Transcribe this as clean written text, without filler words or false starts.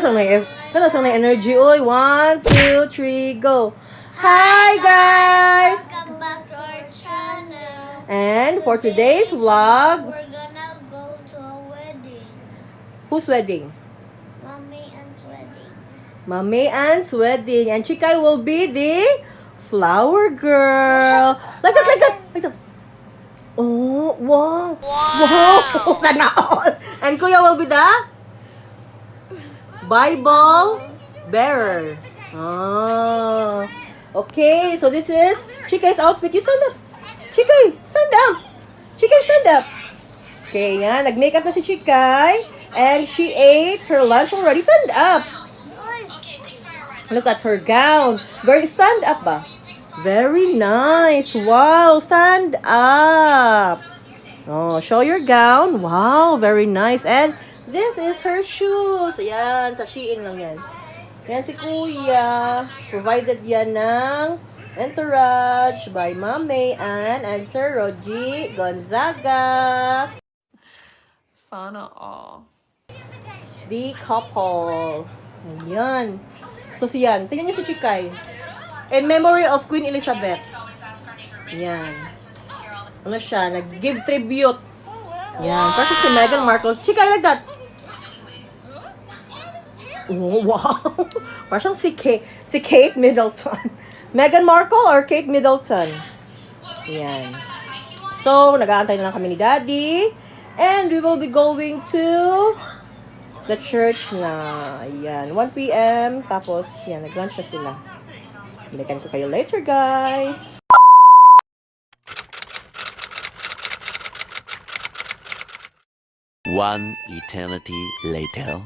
Kana sa may energy. Oy, 1, 2, 3, go. Hi guys! Welcome back to our channel. And for today's vlog, We're gonna go to a wedding. whose wedding? Mommy and's wedding. Mommy Ann's wedding. And Chikay will be the flower girl. Like that. Oh, wow. Wow. Sana all. And Kuya will be the Bible bearer. Oh. Okay, so this is Chikay's outfit. You stand up. Chikay, stand up. Chikay, stand up. Okay, yan. Nag-makeup na si Chikay. And she ate her lunch already. Stand up. Look at her gown. Stand up ba? Very nice. Wow, stand up. Oh, show your gown. Wow, very nice. And this is her shoes. Ayan, sa Shein lang yan. Yan si Kuya. Provided yan ng entourage by Ma'am May Ann and Sir Rogie Gonzaga. Sana all. The couple. Ayan. So siyan, tingnan niyo si Chikay. In memory of Queen Elizabeth. Ayan. Ano siya? Nag-give tribute. Ayan. Parang si Meghan Markle. Chikay, like that. Oh, wow. Parang si Kate Middleton. Meghan Markle or Kate Middleton? Ayan. So, nag-aantay na lang kami ni Daddy. And we will be going to the church na. Ayan. 1 p.m. Tapos, yan. Nag-lunch na sila. Balikan ko kayo later, guys. One eternity later.